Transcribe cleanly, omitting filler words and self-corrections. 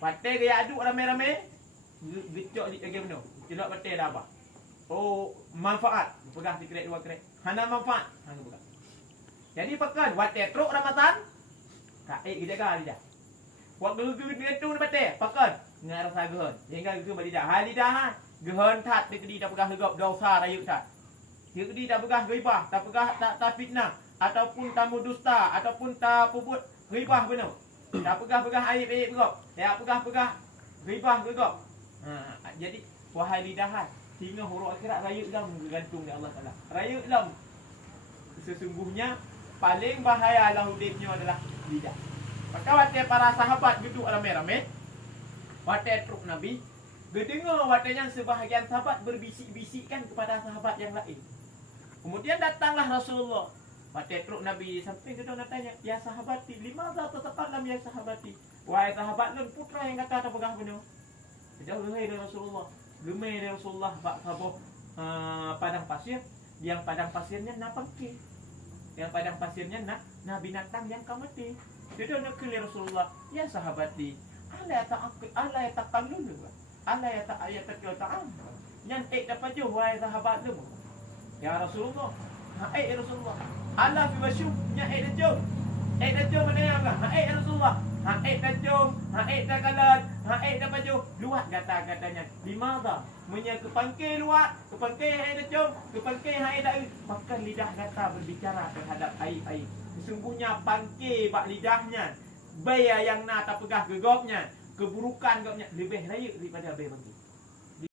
Patai gaya aduk rame-rame. Gecok di lagi mana? Celok patai dah apa? Oh, manfaat. Pegang sikret dua krek. Hana manfaat. Hana pegang. Jadi pekan patai teruk Ramadan. Kaik kita jaga dia. Buat geru-geru dia tu patai. Pekan ngai rasa gehon. Hingga geru balik dah. Hal lidah. Gehon tat di dah pegang hegap dosa rayu tat. Di dah pegang ghibah, tak pegang tak fitnah ataupun tamu dusta ataupun tak puput ghibah benar. Tak pegang-pegang aib-aib berok. Tak pegang-pegang ghibah berok. Jadi wahai lidahan, hingga huruf akhirat raya dalam bergantung di Allah Taala. Raya dalam sesungguhnya paling bahaya dalam hidupnya adalah lidah. Maka waktu para sahabat duduk rame-rame, waktu truk Nabi, dengar waktunya sebahagian sahabat berbisik-bisikkan kepada sahabat yang lain. Kemudian datanglah Rasulullah. Waktu truk Nabi sampai kita nak tanya, ya sahabati, lima dah tatakallam ya sahabati. Wahai sahabat lun putra yang kata tak pegang benar. Dia gemai dari Rasulullah. Gemai dari Rasulullah bak sabuh padang pasir, yang padang pasirnya nak pangkil. Yang padang pasirnya nak binatang yang kamati. Dia nak kira Rasulullah, ya sahabati, ala taqallun. Ala yataqil ta'am. Yang dapat jauh wahai sahabat lu. Ya Rasulullah, Rasulullah. Allah fi wasyum nya dah jom. Dah jom mana yang Allah? Ya Rasulullah. Dah jom, dah kalat, dah baju. Luat kata-katanya. Di mana? Munya kepangkil luat, kepangkil dah jom, kepangkil dah. Maka lidah kata berbicara terhadap aib-aib. Sesungguhnya pangkil bak lidahnya. Bayar yang nak tak pegah gegopnya. Keburukan gegopnya lebih layak daripada bayar bagi.